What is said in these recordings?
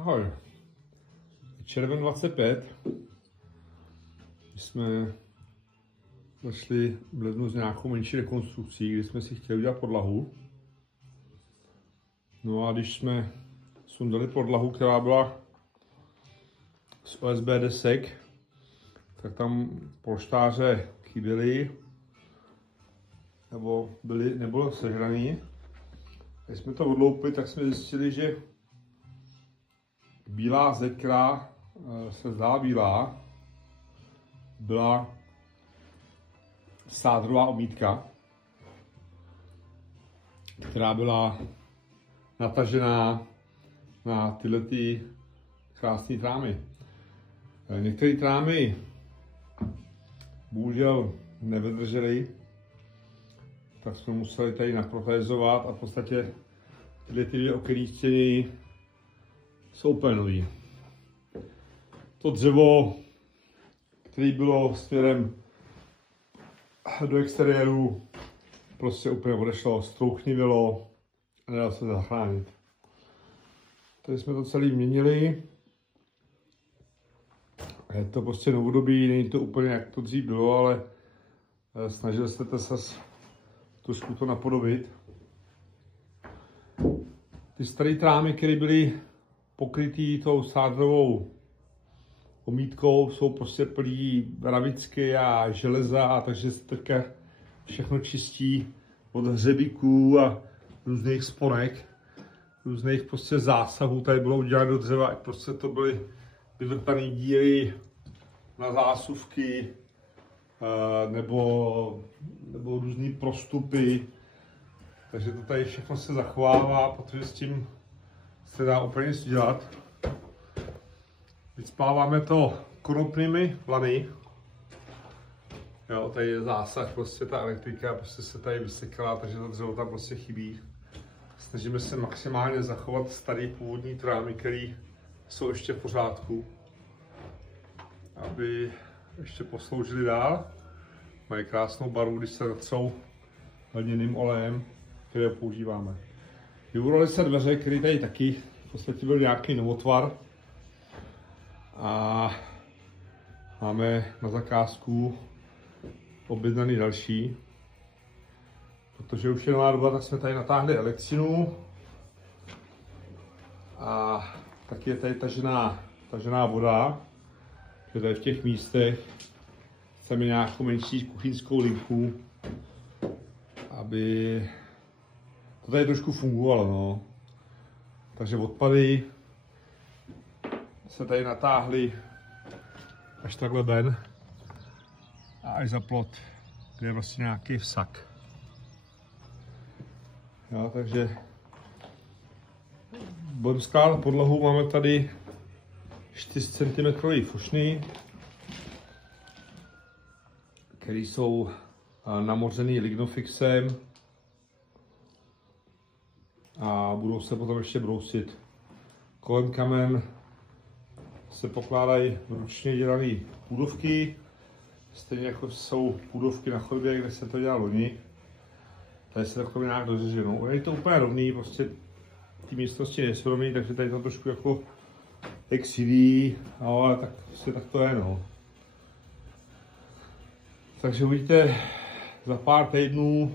Ahoj, červen 25. My jsme začali v lednu s nějakou menší rekonstrukcí, kdy jsme si chtěli udělat podlahu. No a když jsme sundali podlahu, která byla z OSB desek, tak tam polštáře chyběly, nebo nebylo sežraný. Když jsme to odloupili, tak jsme zjistili, že bílá zeď, která se zdá bílá, byla sádrová omítka, která byla natažená na tyhle krásné trámy. Některé trámy bohužel nevydržely, tak jsme museli tady naprotézovat a v podstatě tyhle dvě okenní stěny jsou úplně nový. To dřevo, které bylo směrem do exteriéru, prostě úplně odešlo, strouchnivilo a nedalo se zachránit. Tady jsme to celé měnili. Je to prostě novodobí, není to úplně jak to dřív bylo, ale snažili jste se trošku to napodobit. Ty staré trámy, které byly pokrytý tou sádrovou omítkou, jsou prostě plný ravicky a železa, takže se teďka všechno čistí od hřebíků a různých sponek, různých prostě zásahů. Tady bylo uděláno do dřeva, ať prostě to byly vyvrtané díry na zásuvky nebo různé prostupy. Takže to tady všechno se zachovává, protože s tím se dá úplně nic dělat. Vycpáváme to konopnými lany. Jo, tady je zásah, prostě ta elektrika prostě se tady vysekala, takže to dřevo tam prostě chybí. Snažíme se maximálně zachovat staré původní trámy, které jsou ještě v pořádku, aby ještě posloužily dál. Mají krásnou barvu, když se natřou hliněným olejem, který používáme. Vyurali se dveře, které tady taky v podstatě byl nějaký novotvar. A máme na zakázku objednaný další. Protože už je nová doba, tak jsme tady natáhli elektřinu. A taky je tady tažená voda. Že tady v těch místech chceme nějakou menší kuchyňskou linku, aby to tady trošku fungovalo, no. Takže odpady se tady natáhly až takhle ven a až za plot, kde je vlastně nějaký vsak. Jo, takže budeme skládat podlahu, máme tady 4 cm fušny, které jsou namořený lignofixem a budou se potom ještě brousit. Kolem kamen se pokládají ručně dělané půdovky, stejně jako jsou půdovky na chodbě, kde se to dělá loni. Tady se takové nějak dořeže. No, je to úplně rovný, prostě ty místnosti nejsou rovný, takže tady to trošku jako exilí, ale tak, prostě tak to je, no. Takže uvidíte za pár týdnů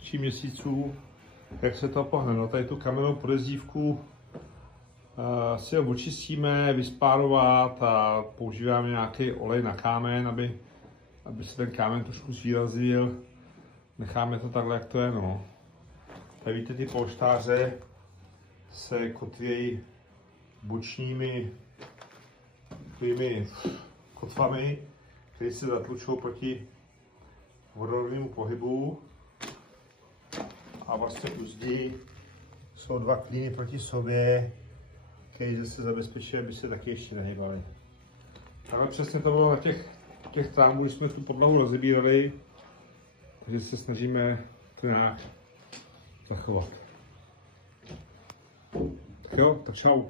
či měsíců, jak se to pohne. No, tady tu kamennou podezdívku si ho očistíme, vyspárovat a používáme nějaký olej na kámen, aby se ten kámen trošku zvýrazil. Necháme to takhle, jak to je, no. Tady vidíte, ty polštáře se kotvějí bočními kotvami, které se zatlučují proti vodorovnému pohybu. A vlastně u zdi jsou 2 klíny proti sobě, které se zabezpečí, aby se taky ještě nehýbaly. Ale přesně to bylo na těch trámů, když jsme tu podlahu rozebírali, takže se snažíme to nějak zachovat. Tak jo, tak čau.